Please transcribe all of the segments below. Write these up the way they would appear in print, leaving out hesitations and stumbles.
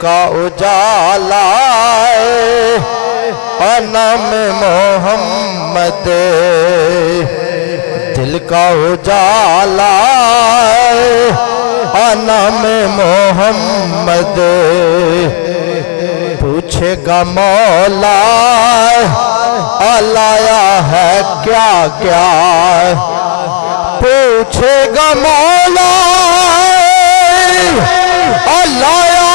का उजाला नाम मोहम्मद, दिल का उजाला नाम मोहम्मद। पूछेगा मौला लाया है क्या क्या, पूछेगा मौला लाया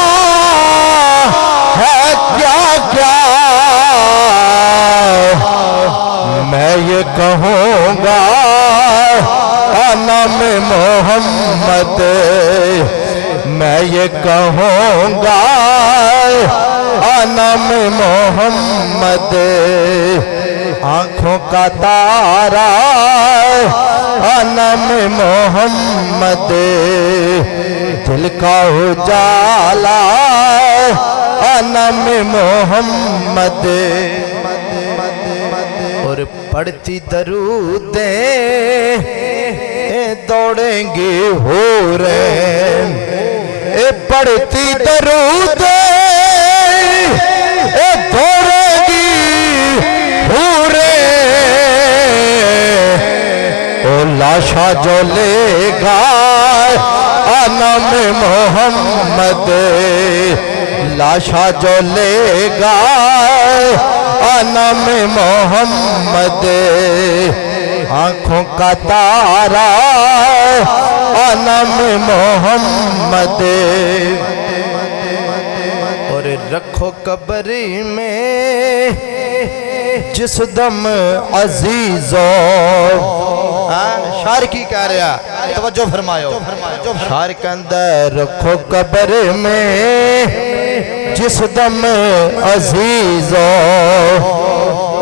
है क्या क्या। मैं ये कहूँगा नाम मोहम्मद, मैं ये कहूँगा नाम मोहम्मद। आँखों का तारा नाम मोहम्मद, दिल का उजाला नाम मोहम्मद। और पढ़ती दरूदे दौड़ेंगे हो रे, पढ़ती दरूदे दौड़ेंगी हो रे। ओ लाशा जो लेगा नाम मोहम्मद, लाशा जो लेगा नाम मोहम्मद। आँखों का तारा नाम मोहम्मद। और रखो कब्र में जिस दम अजीजों, शार की कह रहा, तवज्जो फरमायो, शार के अंदर रखो कब्र में जिस दम अजीजों,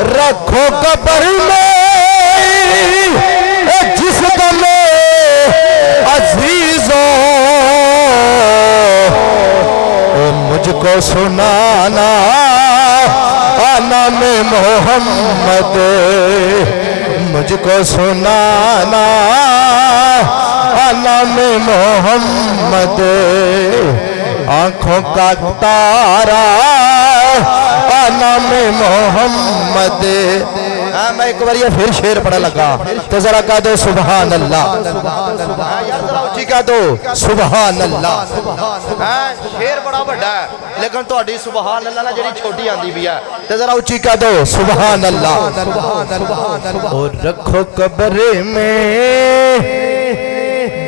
रखो कब्र में जिस दम अजीजों। मुझको सुनाना नाम मोहम्मद, मुझको सुनाना नाम मोहम्मद। आँखों का तारा नाम मोहम्मद। मैं एक बार ये फिर शेर पढ़ा लगा तो जरा कह दो सुभान अल्लाह, ऊंची कह दो सुभान अल्लाह। शेर बड़ा बड़ा है लेकिन थोड़ी सुभान अल्लाह ना जी छोटी आंदी भी है, तो जरा ऊंची कह दो सुभान अल्लाह। और रखो कब्र में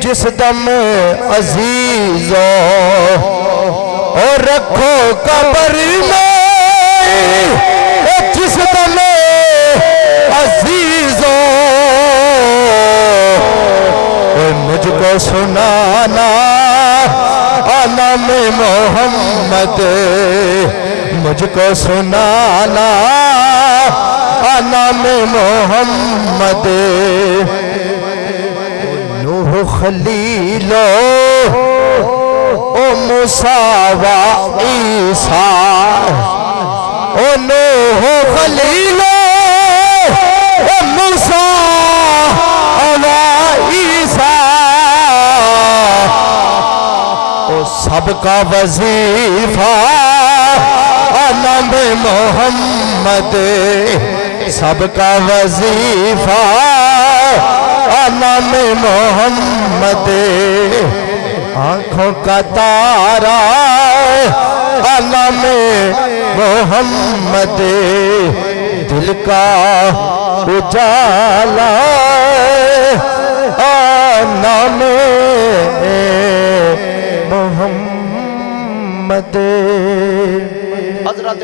जिस दम अजीजों, और रखो कब्र में जिस दम अजीजों। मुझको सुनाना नाम मोहम्मद, मुझको सुनाना नाम मोहम्मद। नूह खलीलो ओ मूसा व ईसा, ओ नूह खलीलो ओ मूसा व ईसा। ओ सबका वजीफा नाम मोहम्मद, सबका वजीफा नाम मोहम्मद। आँखों का तारा नाम मोहम्मद, दिल का उजाला नाम मोहम्मद।